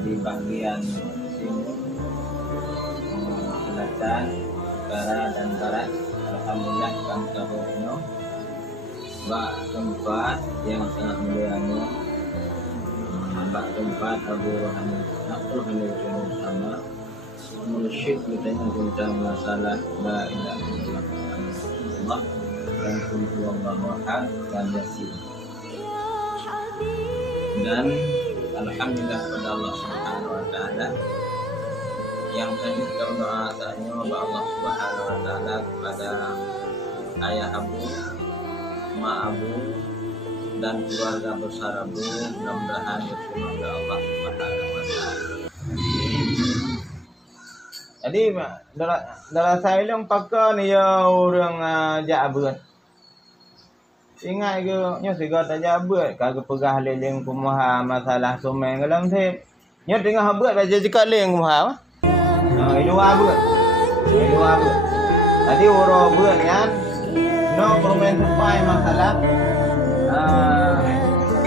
di bagian timur, selatan, utara dan barat. Alhamdulillah kami tahu bak tempat yang sangat mulianya, bak tempat Abu Rohani sama mursyid kita tentang masalah la ilaha illallah dan qul huwallahu ahad dan yasin. Dan alhamdulillah kepada Allah Subhanahu wa taala yang tadi kita berdoa tanya kepada Allah Subhanahu wa taala kepada ayah Abu, ma Abu dan keluarga besar Abu, mudah-mudahan diterima oleh Allah Subhanahu wa taala. Jadi dalam saya long pakai ni ya orang jabut. Ingat ke nya segala tak jabut kagak pegah leleng kumaha masalah sumen dalam tip. Nya tengah buat baca cakap leng kumaha. Itu abut. Itu abut. Tadi orang buat kan no komen sampai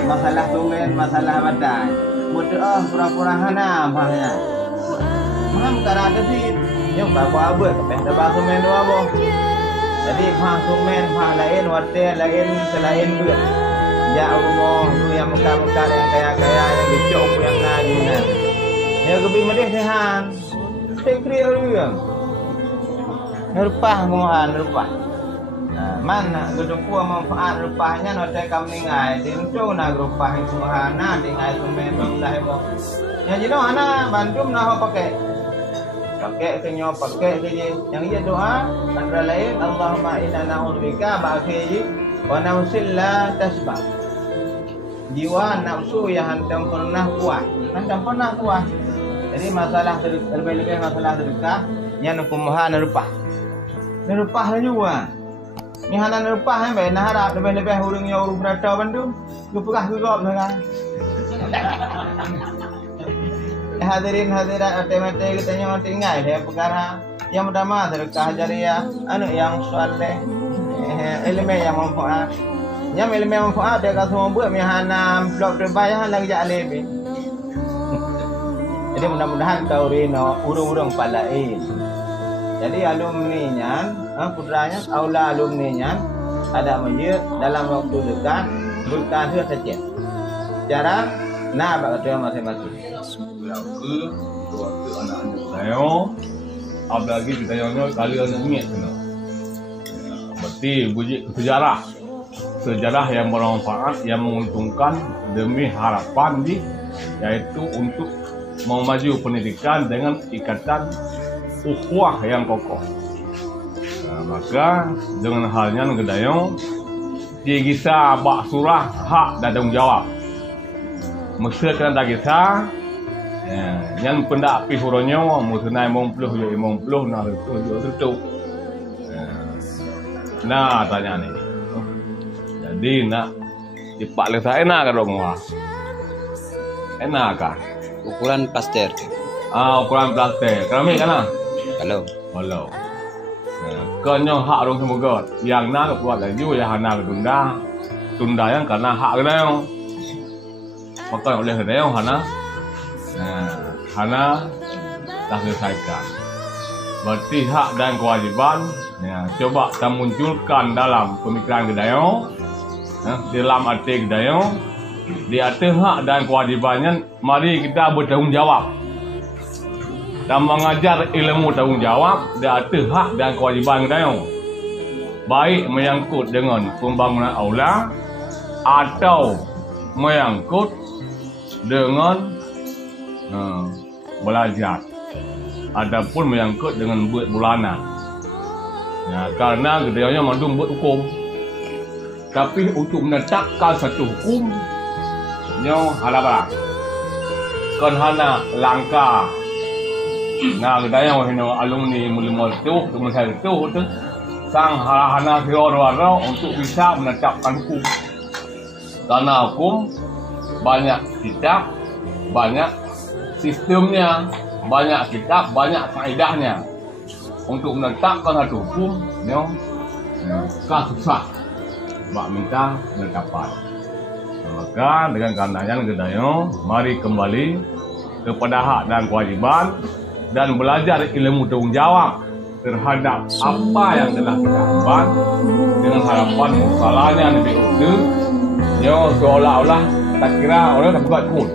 masalah sumen, masalah badan. Mudah pura-pura hana mahnya. Maham cara ada sih. Nya bawa abut ke dah sumen dua boh. Jadi faham sumen, faham lain, wadah lain selain buat. Ya rumah tu yang mekar-mekar yang kaya-kaya yang dicok yang ngajunan. Ya kebi medih sehan. Sekri orang. Nerpah kumahan nerpah. Mana gedepua manfaat rupahnya note kami ngai tintu na rupah yang sumahana tingai sumen bagai boh. Ya jadi ana bantu nah pakai kenyo pakai je yang ia doa antara lain Allahumma inna na'udzubika ba'fi wa nausilla tasbah. Jiwa nafsu yang hantam pernah kuat. Jadi masalah lebih-lebih masalah sedekah yang kumaha nerupah. Nerupah juga. Ni hana nerupah bae nah harap lebih-lebih urangnya urang berata bantu. Gepegah gegop sangat. Hadirin hadirat mati kita tinggal ya perkara yang pertama sedekah jariah yang soleh, ilmu yang manfaat. Yang ilmu manfaat dia kata semua buat mihana blok terbayar lagi jalib. Jadi mudah-mudahan kau rino urung-urung palain. Jadi alumninya, putranya aula alumninya ada masjid dalam waktu dekat berkah saja. Cara nah bakal masing-masing. Waktu anak-anak saya, apalagi kita yang kali anak ingat kena. Berarti bujuk sejarah yang bermanfaat, yang menguntungkan demi harapan yaitu untuk memaju pendidikan dengan ikatan ukhuwah yang kokoh. Maka dengan halnya negedayong digisa bak surah hak dan tanggung jawab. Mesti kena tak kisah. Yang pendak pi huronyo mutunai mongpluh yo mongpluh na tu. Nah tanya ni. Jadi nak dipak le saya enak ka dong wah. Enak ka? Ukuran plaster. Ukuran plaster. Keramik kana? Kalau. Kenyo hak dong semoga. Yang nak buat lagi yang hana tunda yang karena hak kedayong. Maka oleh kedayong hana hana dah selesaikan. Berarti hak dan kewajiban coba kita munculkan dalam pemikiran gedayong, dalam arti gedayong, di atas hak dan kewajibannya mari kita bertanggung jawab dan mengajar ilmu tanggung jawab di atas hak dan kewajiban gedayong, baik menyangkut dengan pembangunan aula atau menyangkut dengan belajar, adapun menyangkut dengan buat bulanan. Karena gedayanya mandung buat hukum, tapi untuk menetapkan satu hukum, nyo halabara. Kan hana langkah. Nah gedaya wahino alumni mulimol tu, kemudian itu sang hana hero untuk bisa menetapkan hukum. Karena hukum banyak kitab, banyak sistemnya, banyak kitab, banyak kaedahnya. Untuk menetapkan satu hukum, susah. Mak minta menetapkan. Maka dengan karenanya gedaya, mari kembali kepada hak dan kewajiban dan belajar ilmu tanggung jawab terhadap apa yang telah kita emban dengan harapan salahnya lebih utuh. Yo seolah-olah tak kira orang tak buat pun.